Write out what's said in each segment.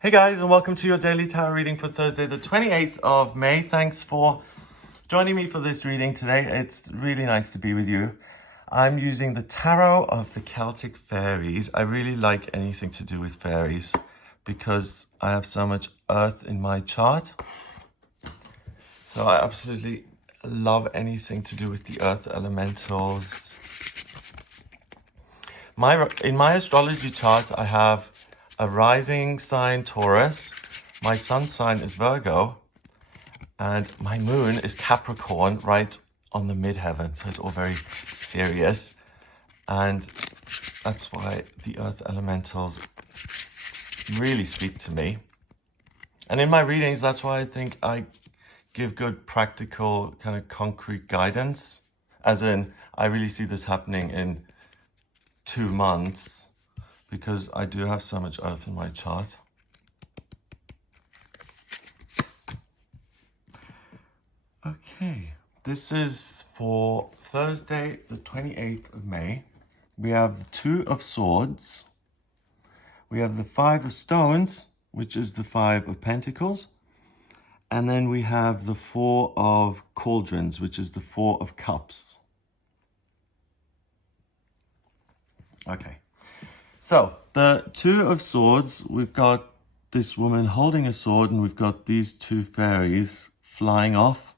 Hey guys, and welcome to your daily tarot reading for Thursday, the 28th of May. Thanks for joining me for this reading today. It's really nice to be with you. I'm using the Tarot of the Celtic Fairies. I really like anything to do with fairies because I have so much earth in my chart. So I absolutely love anything to do with the earth elementals. In my astrology chart, I have a rising sign Taurus, my sun sign is Virgo, and my moon is Capricorn right on the midheaven. So it's all very serious. And that's why the earth elementals really speak to me. And in my readings, that's why I think I give good practical kind of concrete guidance. As in, I really see this happening in 2 months. Because I do have so much earth in my chart. Okay, this is for Thursday, the 28th of May. We have the Two of Swords. We have the Five of Stones, which is the Five of Pentacles. And then we have the Four of Cauldrons, which is the Four of Cups. Okay. So, the Two of Swords, we've got this woman holding a sword and we've got these two fairies flying off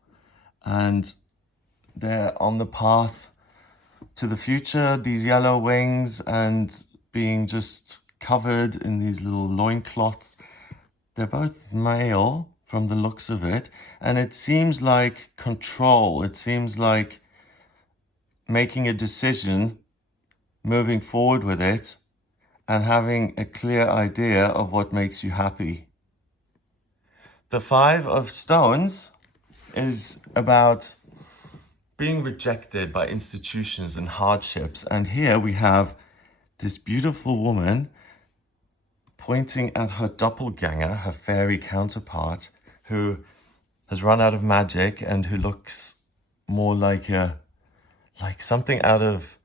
and they're on the path to the future, these yellow wings and being just covered in these little loincloths. They're both male from the looks of it, and it seems like control. It seems like making a decision, moving forward with it, and having a clear idea of what makes you happy. The Five of Stones is about being rejected by institutions and hardships. And here we have this beautiful woman pointing at her doppelganger, her fairy counterpart, who has run out of magic and who looks more like something out of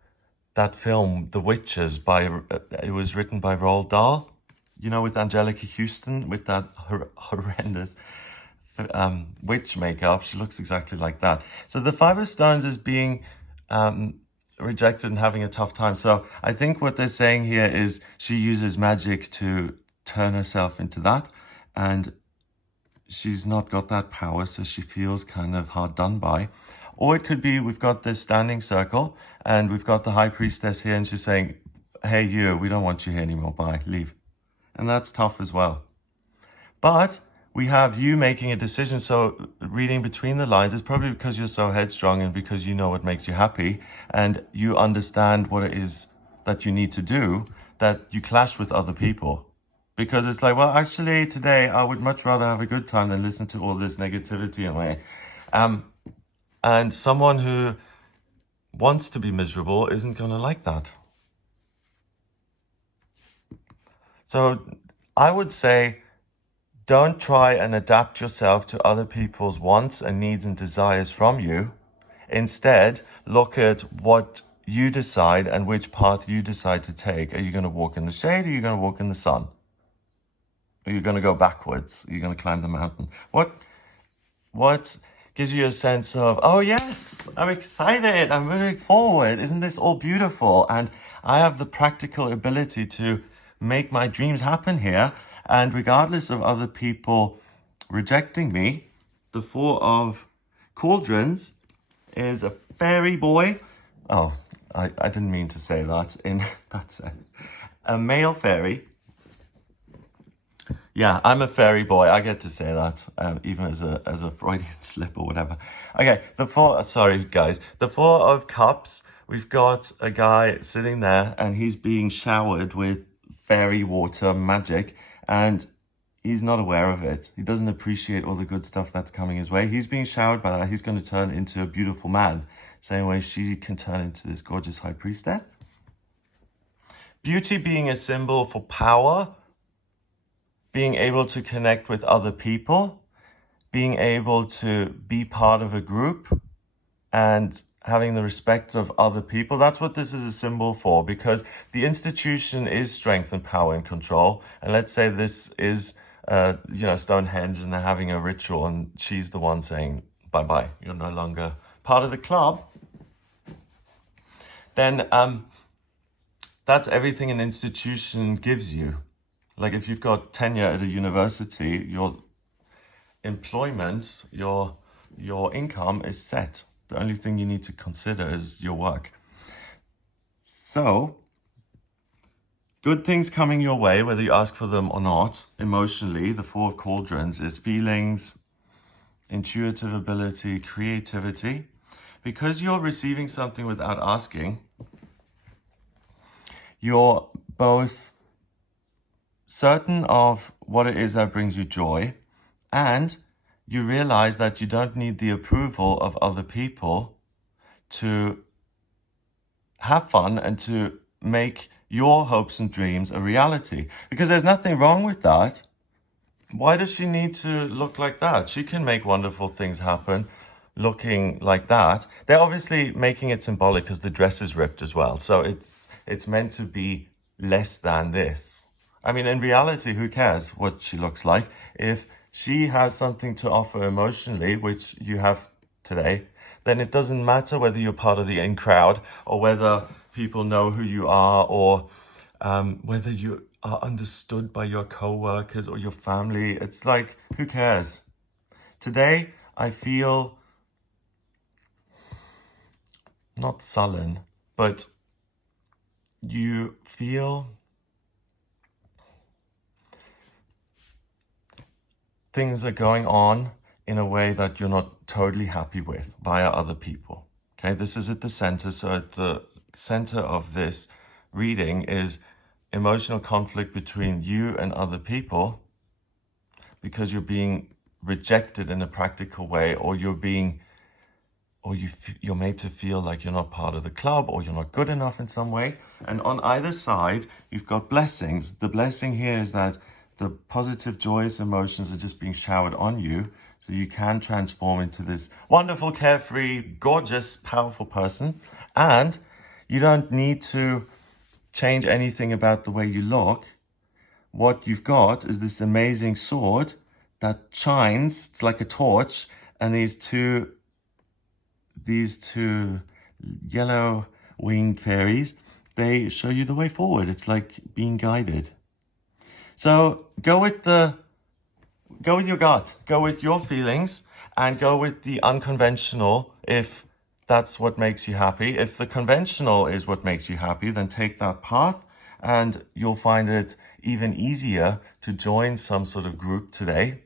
that film, The Witches, it was written by Roald Dahl, you know, with Angelica Houston, with that horrendous witch makeup. She looks exactly like that. So the Five of Stones is being rejected and having a tough time. So I think what they're saying here is she uses magic to turn herself into that, and she's not got that power, so she feels kind of hard done by. Or it could be we've got this standing circle and we've got the high priestess here and she's saying, hey, you, we don't want you here anymore. Bye, leave. And that's tough as well. But we have you making a decision. So reading between the lines is probably because you're so headstrong and because you know what makes you happy and you understand what it is that you need to do, that you clash with other people. Because it's like, well, actually today I would much rather have a good time than listen to all this negativity in a way. And someone who wants to be miserable isn't going to like that. So I would say, don't try and adapt yourself to other people's wants and needs and desires from you. Instead, look at what you decide and which path you decide to take. Are you going to walk in the shade or are you going to walk in the sun? Are you going to go backwards? Are you going to climb the mountain? What gives you a sense of, oh yes, I'm excited, I'm moving forward, isn't this all beautiful? And I have the practical ability to make my dreams happen here. And regardless of other people rejecting me, the Four of Cauldrons is a fairy boy. Oh, I didn't mean to say that in that sense. A male fairy. Yeah, I'm a fairy boy. I get to say that, even as a Freudian slip or whatever. Okay, sorry guys. The Four of Cups, we've got a guy sitting there and he's being showered with fairy water magic and he's not aware of it. He doesn't appreciate all the good stuff that's coming his way. He's being showered by that. He's going to turn into a beautiful man. Same way she can turn into this gorgeous high priestess. Beauty being a symbol for power, being able to connect with other people, being able to be part of a group and having the respect of other people. That's what this is a symbol for, because the institution is strength and power and control. And let's say this is Stonehenge, and they're having a ritual, and she's the one saying, bye-bye, you're no longer part of the club, then that's everything an institution gives you. Like if you've got tenure at a university, your employment, your income is set. The only thing you need to consider is your work. So, good things coming your way, whether you ask for them or not, emotionally. The Four of Cauldrons is feelings, intuitive ability, creativity. Because you're receiving something without asking, you're both certain of what it is that brings you joy, and you realize that you don't need the approval of other people to have fun and to make your hopes and dreams a reality. Because there's nothing wrong with that. Why does she need to look like that? She can make wonderful things happen looking like that. They're obviously making it symbolic because the dress is ripped as well. So it's meant to be less than this. I mean, in reality, who cares what she looks like? If she has something to offer emotionally, which you have today, then it doesn't matter whether you're part of the in crowd or whether people know who you are, or whether you are understood by your co-workers or your family. It's like, who cares? Today, I feel not sullen, but you feel things are going on in a way that you're not totally happy with via other people. Okay, this is at the center. So at the center of this reading is emotional conflict between you and other people, because you're being rejected in a practical way, or you're made to feel like you're not part of the club, or you're not good enough in some way. And on either side, you've got blessings. The blessing here is that the positive, joyous emotions are just being showered on you, so you can transform into this wonderful, carefree, gorgeous, powerful person. And you don't need to change anything about the way you look. What you've got is this amazing sword that shines. It's like a torch, and these two yellow winged fairies, they show you the way forward. It's like being guided. So go with your gut, go with your feelings, and go with the unconventional if that's what makes you happy. If the conventional is what makes you happy, then take that path, and you'll find it even easier to join some sort of group today.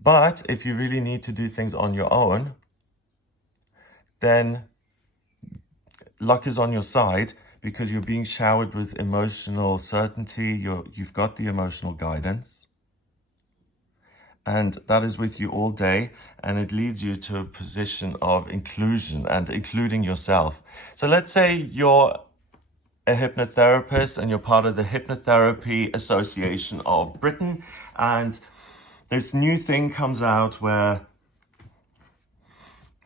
But if you really need to do things on your own, then luck is on your side, because you're being showered with emotional certainty. You've got the emotional guidance, and that is with you all day, and it leads you to a position of inclusion and including yourself. So let's say you're a hypnotherapist and you're part of the Hypnotherapy Association of Britain, and this new thing comes out where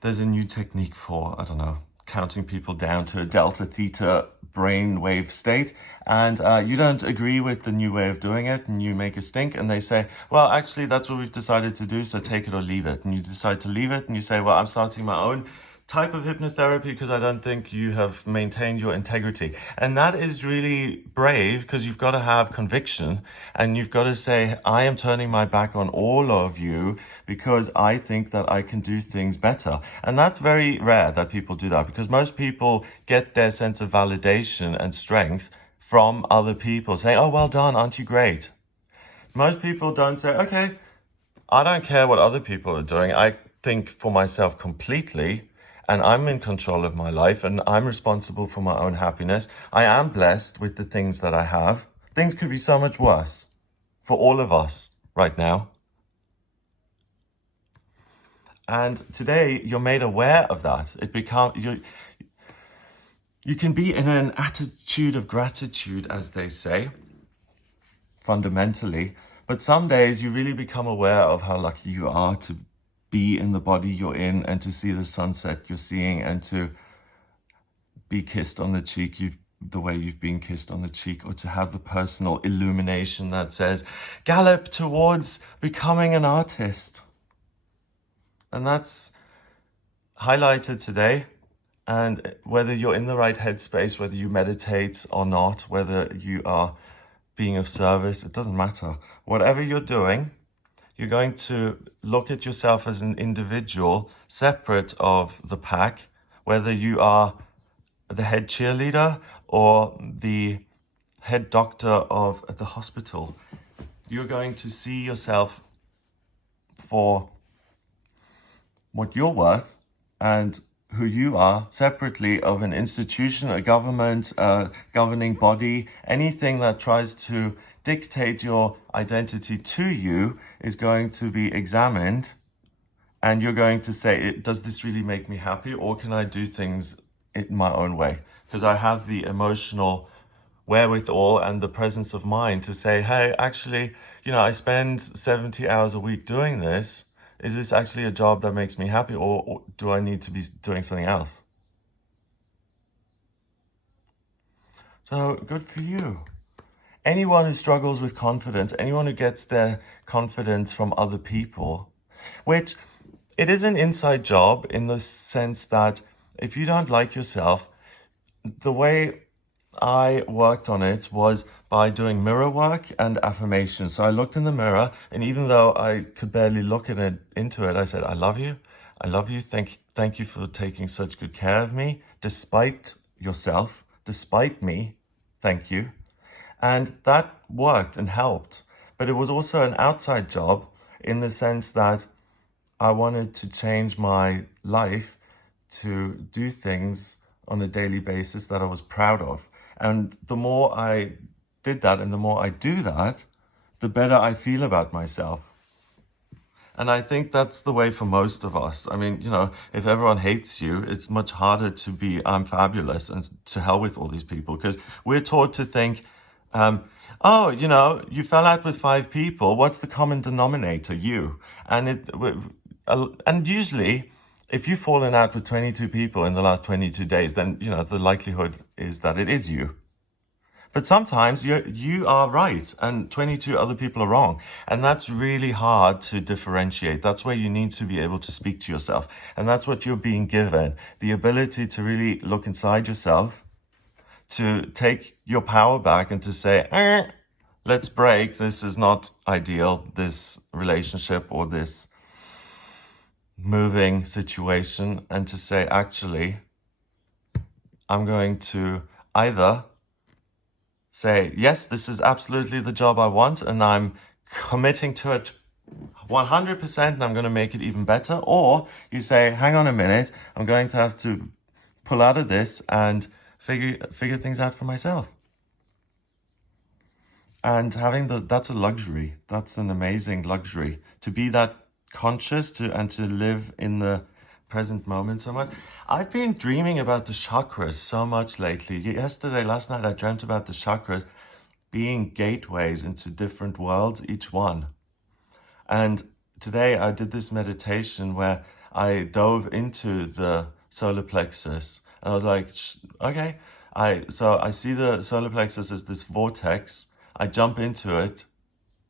there's a new technique for, I don't know, counting people down to a delta theta brainwave state, and you don't agree with the new way of doing it, and you make a stink, and they say, well, actually, that's what we've decided to do, so take it or leave it. And you decide to leave it, and you say, well, I'm starting my own type of hypnotherapy because I don't think you have maintained your integrity. And that is really brave, because you've got to have conviction, and you've got to say, I am turning my back on all of you because I think that I can do things better. And that's very rare that people do that, because most people get their sense of validation and strength from other people saying, oh, well done, aren't you great? Most people don't say, okay, I don't care what other people are doing. I think for myself completely, and I'm in control of my life, and I'm responsible for my own happiness. I am blessed with the things that I have. Things could be so much worse for all of us right now. And today you're made aware of that. You can be in an attitude of gratitude, as they say, fundamentally. But some days you really become aware of how lucky you are to be in the body you're in, and to see the sunset you're seeing, and to be kissed on the cheek you've the way you've been kissed on the cheek, or to have the personal illumination that says, gallop towards becoming an artist. And that's highlighted today. And whether you're in the right headspace, whether you meditate or not, whether you are being of service, it doesn't matter. Whatever you're doing, you're going to look at yourself as an individual, separate of the pack, whether you are the head cheerleader or the head doctor at the hospital. You're going to see yourself for what you're worth and who you are, separately of an institution, a government, a governing body. Anything that tries to dictate your identity to you is going to be examined, and you're going to say, does this really make me happy, or can I do things in my own way? Because I have the emotional wherewithal and the presence of mind to say, hey, actually, I spend 70 hours a week doing this. Is this actually a job that makes me happy, or do I need to be doing something else? So good for you. Anyone who struggles with confidence, anyone who gets their confidence from other people, which it is an inside job in the sense that if you don't like yourself, the way I worked on it was by doing mirror work and affirmation. So I looked in the mirror, and even though I could barely look into it, I said, I love you. I love you. Thank you for taking such good care of me, despite yourself, despite me. Thank you. And that worked and helped. But it was also an outside job in the sense that I wanted to change my life to do things on a daily basis that I was proud of. And the more I did that and the more I do that, the better I feel about myself. And I think that's the way for most of us. I mean, if everyone hates you, it's much harder to be, I'm fabulous, and to hell with all these people, because we're taught to think, you fell out with 5 people. What's the common denominator? You. And usually, if you've fallen out with 22 people in the last 22 days, then, the likelihood is that it is you. But sometimes you are right and 22 other people are wrong. And that's really hard to differentiate. That's where you need to be able to speak to yourself. And that's what you're being given. The ability to really look inside yourself, to take your power back and to say, let's break. This is not ideal, this relationship or this moving situation. And to say, actually, I'm going to either say, yes, this is absolutely the job I want, and I'm committing to it 100%, and I'm going to make it even better. Or you say, hang on a minute, I'm going to have to pull out of this and figure things out for myself. And that's a luxury. That's an amazing luxury, to be that conscious and to live in the present moment so much. I've been dreaming about the chakras so much lately. Last night, I dreamt about the chakras being gateways into different worlds, each one. And today I did this meditation where I dove into the solar plexus, and I was like, okay. So I see the solar plexus as this vortex. I jump into it,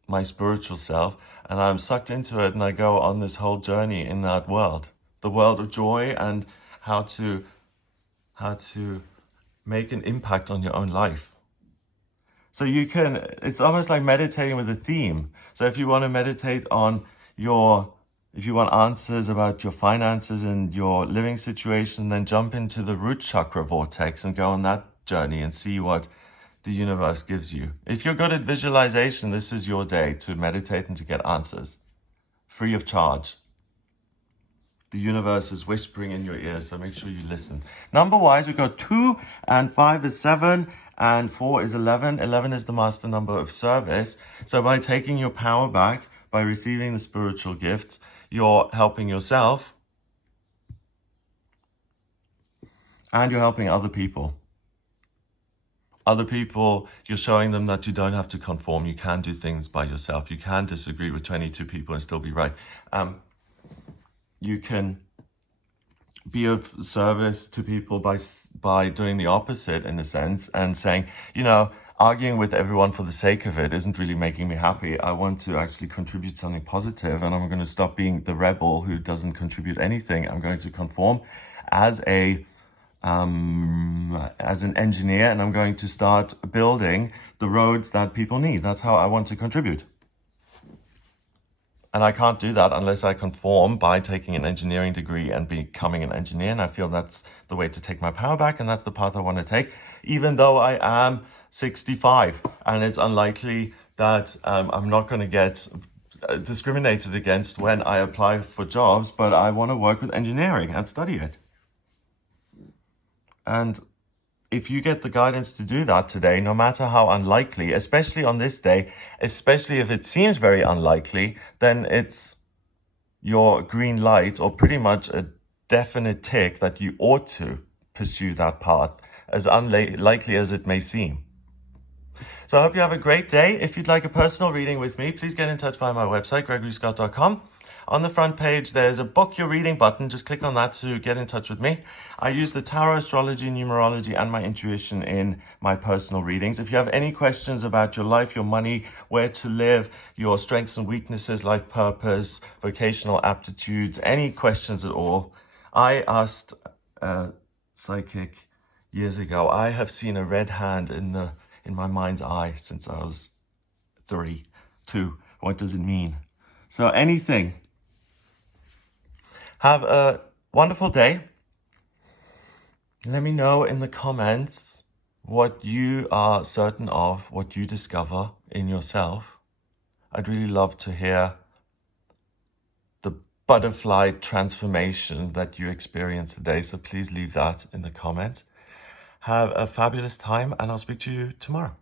my spiritual self, and I'm sucked into it, and I go on this whole journey in that world, the world of joy, and how to make an impact on your own life. So it's almost like meditating with a theme. So if you want to meditate on if you want answers about your finances and your living situation, then jump into the root chakra vortex and go on that journey and see what the universe gives you. If you're good at visualization, this is your day to meditate and to get answers, free of charge. The universe is whispering in your ear, so make sure you listen. Number-wise, we've got 2 and 5 is 7 and 4 is 11. 11 is the master number of service. So by taking your power back, by receiving the spiritual gifts, you're helping yourself and you're helping other people. Other people, you're showing them that you don't have to conform. You can do things by yourself. You can disagree with 22 people and still be right. You can be of service to people by doing the opposite, in a sense, and saying, you know, arguing with everyone for the sake of it isn't really making me happy. I want to actually contribute something positive, and I'm going to stop being the rebel who doesn't contribute anything. I'm going to conform as an engineer, and I'm going to start building the roads that people need. That's how I want to contribute. And I can't do that unless I conform by taking an engineering degree and becoming an engineer. And I feel that's the way to take my power back. And that's the path I want to take, even though I am 65. And it's unlikely that I'm not going to get discriminated against when I apply for jobs. But I want to work with engineering and study it. And if you get the guidance to do that today, no matter how unlikely, especially on this day, especially if it seems very unlikely, then it's your green light, or pretty much a definite tick that you ought to pursue that path, as unlikely as it may seem. So I hope you have a great day. If you'd like a personal reading with me, please get in touch via my website, gregoryscott.com. On the front page, there's a book your reading button. Just click on that to get in touch with me. I use the tarot, astrology, numerology, and my intuition in my personal readings. If you have any questions about your life, your money, where to live, your strengths and weaknesses, life purpose, vocational aptitudes, any questions at all, I asked a psychic years ago. I have seen a red hand in my mind's eye since I was 3. What does it mean? So anything. Have a wonderful day. Let me know in the comments what you are certain of, what you discover in yourself. I'd really love to hear the butterfly transformation that you experienced today. So please leave that in the comments. Have a fabulous time, and I'll speak to you tomorrow.